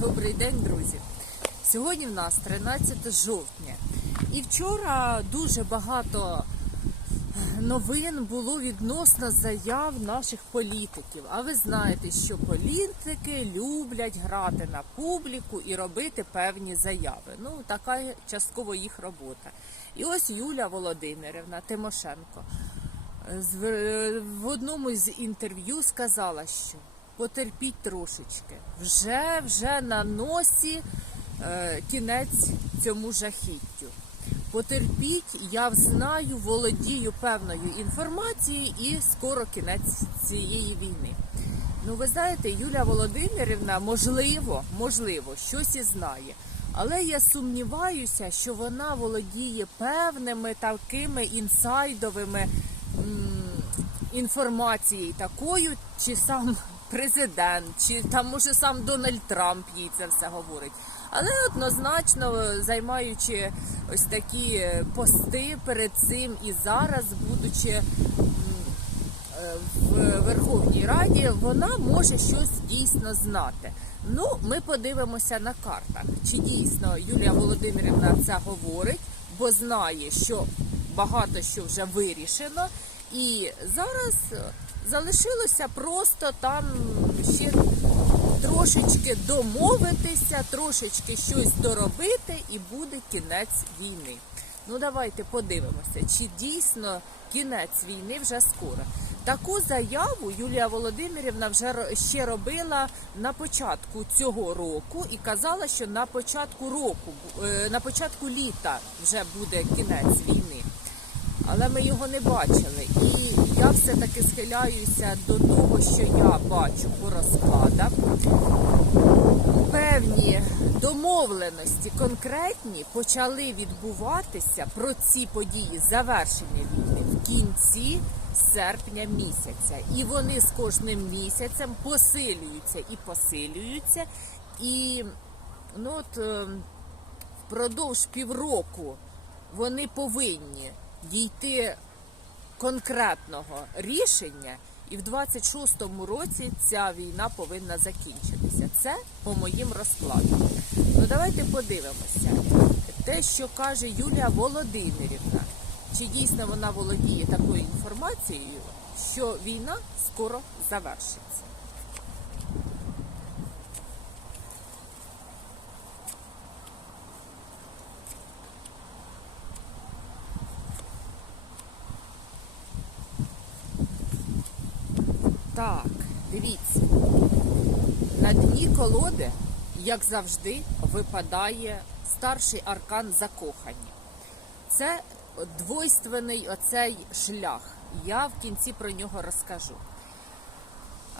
Добрий день, друзі. Сьогодні в нас 13 жовтня. І вчора дуже багато новин було відносно заяв наших політиків. А ви знаєте, що політики люблять грати на публіку і робити певні заяви. Ну, така частково їх робота. І ось Юля Володимирівна Тимошенко в одному з інтерв'ю сказала, що потерпіть трошечки. Вже вже на носі е, кінець цьому жахіттю. Потерпіть, я знаю, володію певною інформацією і скоро кінець цієї війни. Ну, ви знаєте, Юля Володимирівна, можливо, можливо, щось і знає. Але я сумніваюся, що вона володіє певними такими інсайдовими м, інформацією такою, чи сам президент, чи там може сам Дональд Трамп їй це все говорить. Але однозначно займаючи ось такі е, пости перед цим і зараз, будучи е, в Верховній Раді, вона може щось дійсно знати. Ну, ми подивимося на картах, чи дійсно Юлія Володимирівна це говорить, бо знає, що багато що вже вирішено, і зараз е, залишилося просто там ще трошечки домовитися, трошечки щось доробити, і буде кінець війни. Ну давайте подивимося, чи дійсно кінець війни вже скоро. Таку заяву Юлія Володимирівна вже ще робила на початку цього року і казала, що на початку року, е, на початку літа вже буде кінець війни. Але ми його не бачили. І я все-таки схиляюся до того, що я бачу по розкладах. Певні домовленості конкретні почали відбуватися про ці події завершення війни в кінці серпня місяця. І вони з кожним місяцем посилюються і посилюються. І ну от е, впродовж півроку вони повинні дійти конкретного рішення, і в 26-му році ця війна повинна закінчитися. Це по моїм розкладам. Ну давайте подивимося. Те, що каже Юлія Володимирівна, чи дійсно вона володіє такою інформацією, що війна скоро завершиться. Так, дивіться. На дні колоди, як завжди, випадає старший аркан закохані. Це двойственний оцей шлях. Я в кінці про нього розкажу.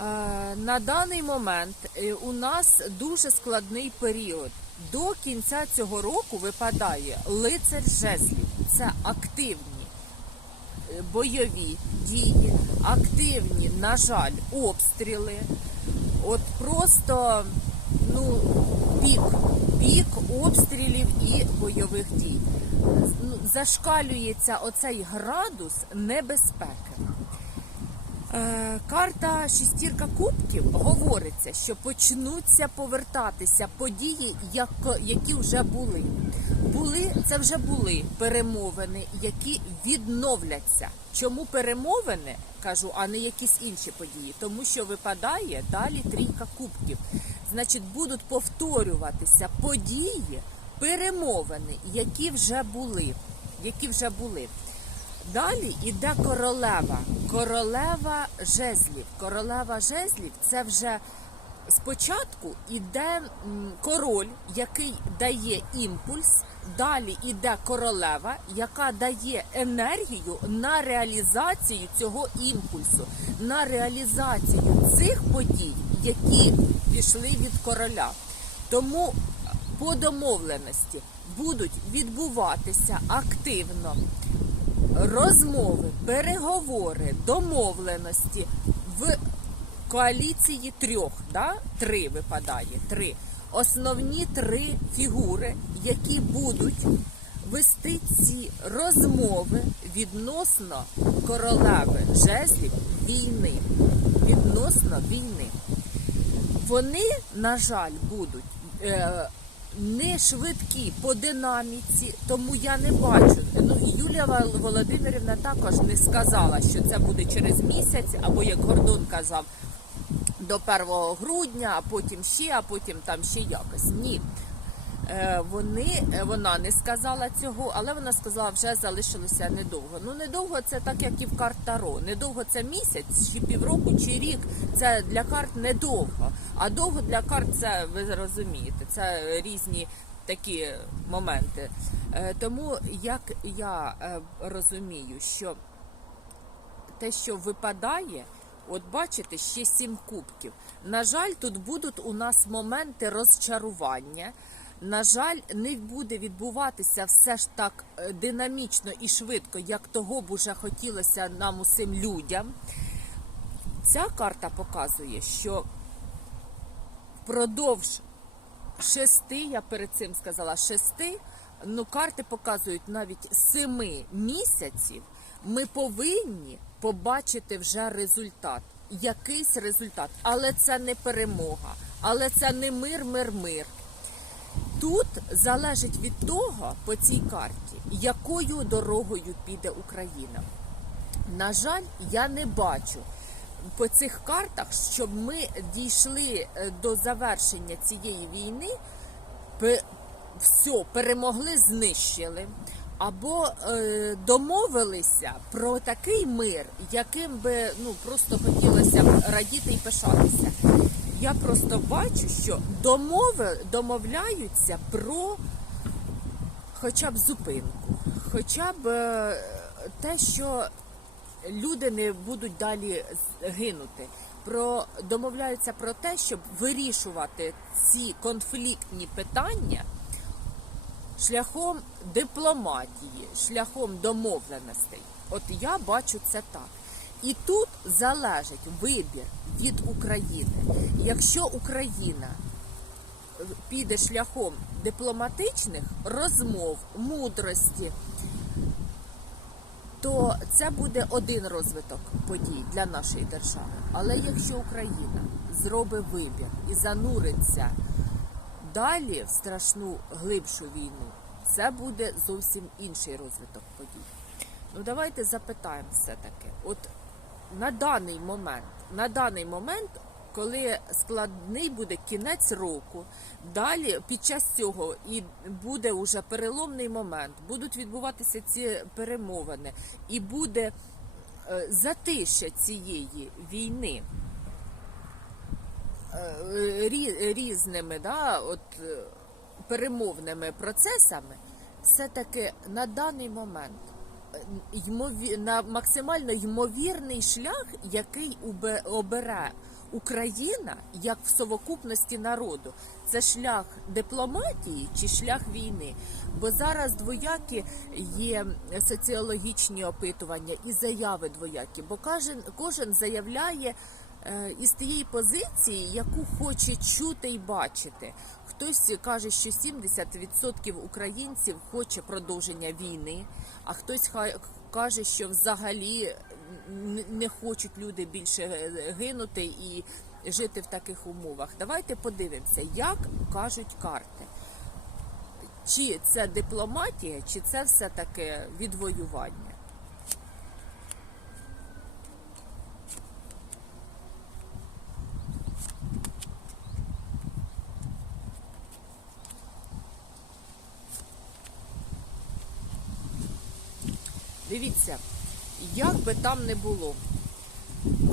Е, На даний момент е, у нас дуже складний період. До кінця цього року випадає лицар жезлів. Це активні бойові дії, активні, на жаль, обстріли. От просто ну, пік, пік обстрілів і бойових дій. Ну, Зашкалюється оцей градус небезпеки. Е, Карта шістірка кубків говориться, що почнуться повертатися події, які вже були. Були це вже були перемовини, які відновляться. Чому перемовини кажу, а не якісь інші події? Тому що випадає далі трійка кубків. Значить, будуть повторюватися події, перемовини, які вже були. Які вже були. Далі іде королева. Королева жезлів. Королева жезлів це вже спочатку іде король, який дає імпульс. Далі іде королева, яка дає енергію на реалізацію цього імпульсу, на реалізацію цих подій, які пішли від короля. Тому по домовленості будуть відбуватися активно розмови, переговори, домовленості в коаліції трьох, да? три випадає, три. Основні три фігури, які будуть вести ці розмови відносно королеви жезлів війни. Відносно війни. Вони, на жаль, будуть е, не швидкі по динаміці, тому я не бачу. Ну, Юлія Володимирівна також не сказала, що це буде через місяць, або як Гордон казав, до 1 грудня, а потім ще, а потім там ще якось. Ні. Е, Вони, е, вона не сказала цього, але вона сказала, вже залишилося недовго. Ну недовго це так, як і в карт Таро. Недовго це місяць, чи півроку, чи рік. Це для карт недовго. А довго для карт це ви розумієте. Це різні такі моменти. Е, Тому як я розумію, що те, що випадає, от бачите, ще сім кубків. На жаль, тут будуть у нас моменти розчарування. На жаль, не буде відбуватися все ж так е, динамічно і швидко, як того б уже хотілося нам усім людям. Ця карта показує, що впродовж шести, я перед цим сказала шести, ну карти показують навіть семи місяців, ми повинні побачити вже результат. Якийсь результат, але це не перемога, але це не мир, мир, мир. Тут залежить від того по цій карті, якою дорогою піде Україна. На жаль, я не бачу по цих картах, щоб ми дійшли е, до завершення цієї війни, все, перемогли, знищили. Або е, домовилися про такий мир, яким би ну просто хотілося б радіти і пишатися. Я просто бачу, що домови домовляються про хоча б зупинку, хоча б е, те, що люди не будуть далі гинути. Про домовляються про те, щоб вирішувати ці конфліктні питання шляхом дипломатії, шляхом домовленостей. От я бачу це так. І тут залежить вибір від України. Якщо Україна піде шляхом дипломатичних розмов, мудрості, то це буде один розвиток подій для нашої держави. Але якщо Україна зробить вибір і зануриться далі в страшну глибшу війну, це буде зовсім інший розвиток подій. Ну давайте запитаємо все-таки. От на даний момент, на даний момент, коли складний буде кінець року, далі під час цього і буде уже переломний момент, будуть відбуватися ці перемовини, і буде е, затища цієї війни різними да, от, е, перемовними процесами, все-таки на даний момент е, на максимально ймовірний шлях, який обере Україна як в совокупності народу, це шлях дипломатії чи шлях війни. Бо зараз двоякі є соціологічні опитування і заяви двоякі, бо кожен, кожен заявляє е, із тієї позиції, яку хоче чути і бачити. Хтось каже, що 70% українців хоче продовження війни, а хтось каже, що взагалі не хочуть люди більше е, гинути і жити в таких умовах. Давайте подивимося, як кажуть карти. Чи це дипломатія, чи це все таки відвоювання? Дивіться, як би там не було,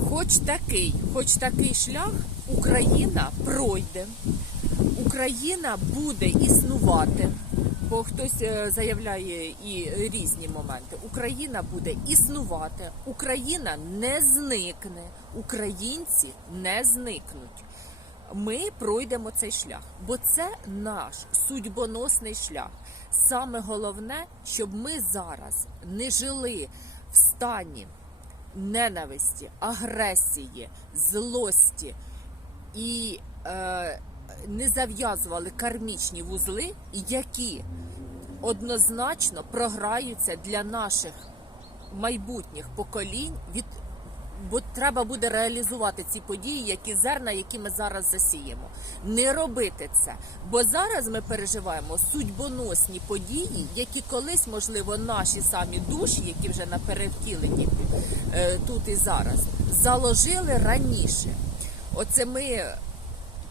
хоч такий, хоч такий шлях Україна пройде, Україна буде існувати, бо хтось е, заявляє і різні моменти. Україна буде існувати, Україна не зникне, українці не зникнуть. Ми пройдемо цей шлях, бо це наш судьбоносний шлях. Саме головне, щоб ми зараз не жили в стані ненависті, агресії, злості і е, не зав'язували кармічні вузли, які однозначно програються для наших майбутніх поколінь від бо треба буде реалізувати ці події, які зерна, які ми зараз засіємо. Не робити це, бо зараз ми переживаємо судьбоносні події, які колись, можливо, наші самі душі, які вже на перевтіленні е, тут і зараз, заложили раніше. Оце ми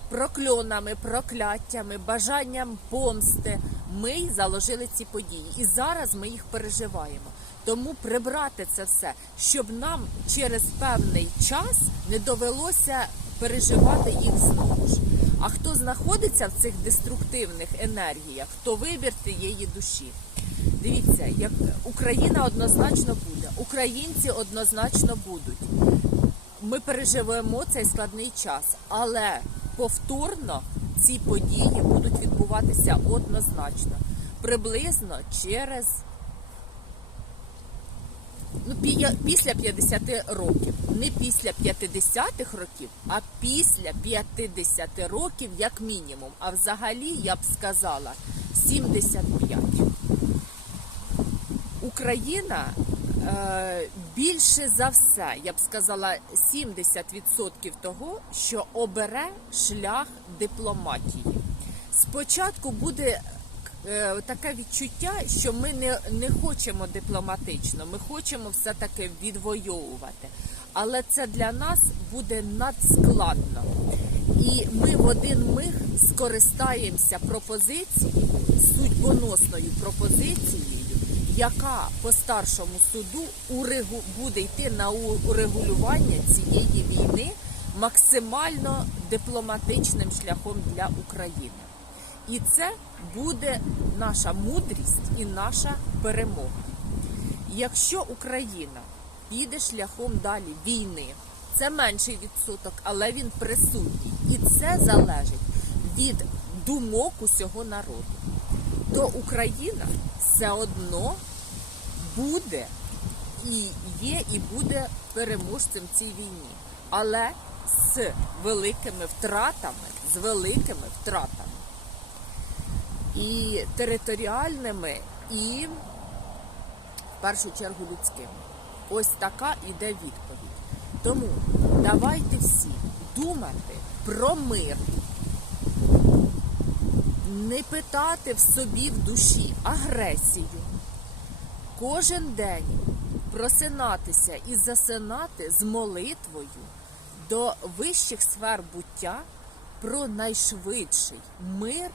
прокльонами, прокляттями, бажанням помсти. Ми заложили ці події, і зараз ми їх переживаємо. Тому прибрати це все, щоб нам через певний час не довелося переживати їх знову ж. А хто знаходиться в цих деструктивних енергіях, то вибір тієї душі. Дивіться, як Україна однозначно буде, українці однозначно будуть ми переживемо цей складний час, але повторно ці події будуть відбуватися однозначно, приблизно через ну, після 50 років. Не після 50-х років, а після 50 років як мінімум. А взагалі я б сказала 75. Україна е, більше за все, я б сказала, 70% того, що обере шлях дипломатії. Спочатку буде таке відчуття, що ми не, не хочемо дипломатично, ми хочемо все-таки відвоювати. Але це для нас буде надскладно. І ми в один миг скористаємося пропозицією, судьбоносною пропозицією, яка по старшому суду урегу- буде йти на урегулювання цієї війни максимально дипломатичним шляхом для України. І це буде наша мудрість і наша перемога. Якщо Україна піде шляхом далі війни, це менший відсоток, але він присутній. І це залежить від думок усього народу. То Україна все одно буде і є, і буде переможцем цій війні. Але з великими втратами, з великими втратами. І територіальними, і в першу чергу людськими. Ось така іде відповідь. Тому давайте всі думати про мир, не питати в собі в душі агресію. Кожен день просинатися і засинати з молитвою до вищих сфер буття про найшвидший мир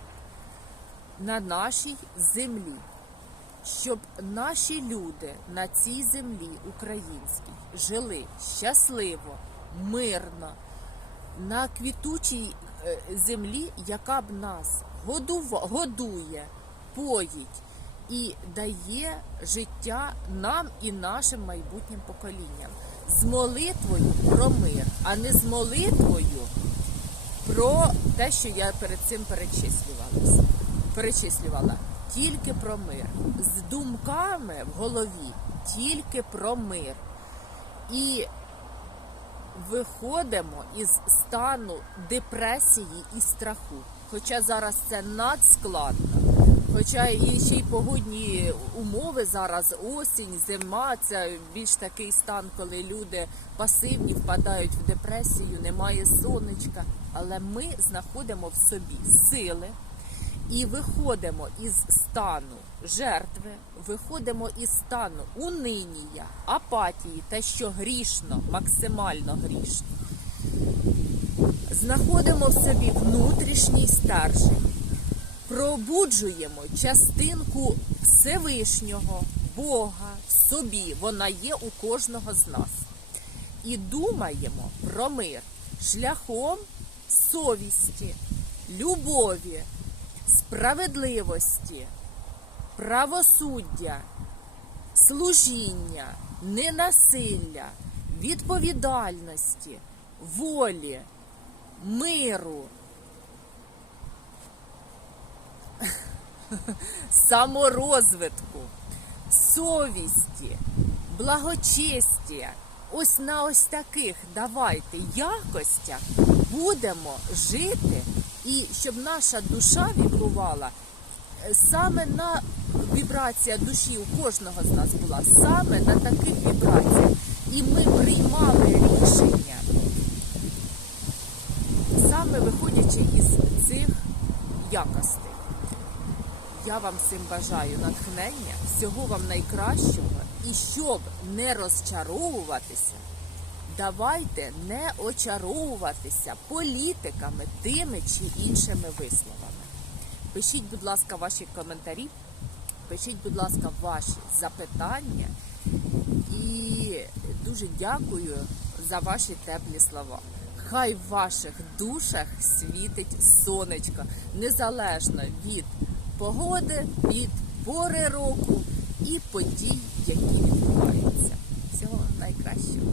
на нашій землі щоб наші люди на цій землі українській жили щасливо, мирно, на квітучій е, землі, яка б нас годує, поїть і дає життя нам і нашим майбутнім поколінням. З молитвою про мир, а не з молитвою про те, що я перед цим перечислювалася. Перечислювала тільки про мир, з думками в голові тільки про мир. І виходимо із стану депресії і страху. Хоча зараз це надскладно. Хоча і ще й погодні умови зараз, осінь, зима, це більш такий стан, коли люди пасивні впадають в депресію, немає сонечка. Але ми знаходимо в собі сили і виходимо із стану жертви, виходимо із стану унинія, апатії, те, що грішно, максимально грішно. Знаходимо в собі внутрішній стержень, пробуджуємо частинку Всевишнього, Бога в собі, вона є у кожного з нас. І думаємо про мир шляхом совісті, любові, справедливості, правосуддя, служіння, ненасилля, відповідальності, волі, миру, саморозвитку, совісті, благочестя. Ось на ось таких давайте якостях будемо жити, і щоб наша душа вібрувала е, саме на вібрація душі у кожного з нас була, саме на таких вібраціях. І ми приймали рішення, саме виходячи із цих якостей. Я вам всім бажаю натхнення, всього вам найкращого. І щоб не розчаровуватися, давайте не очаровуватися політиками тими чи іншими висловами. Пишіть, будь ласка, ваші коментарі, пишіть, будь ласка, ваші запитання. І дуже дякую за ваші теплі слова. Хай в ваших душах світить сонечко, незалежно від погоди, від пори року і подій, які відбуваються. Всього найкращого.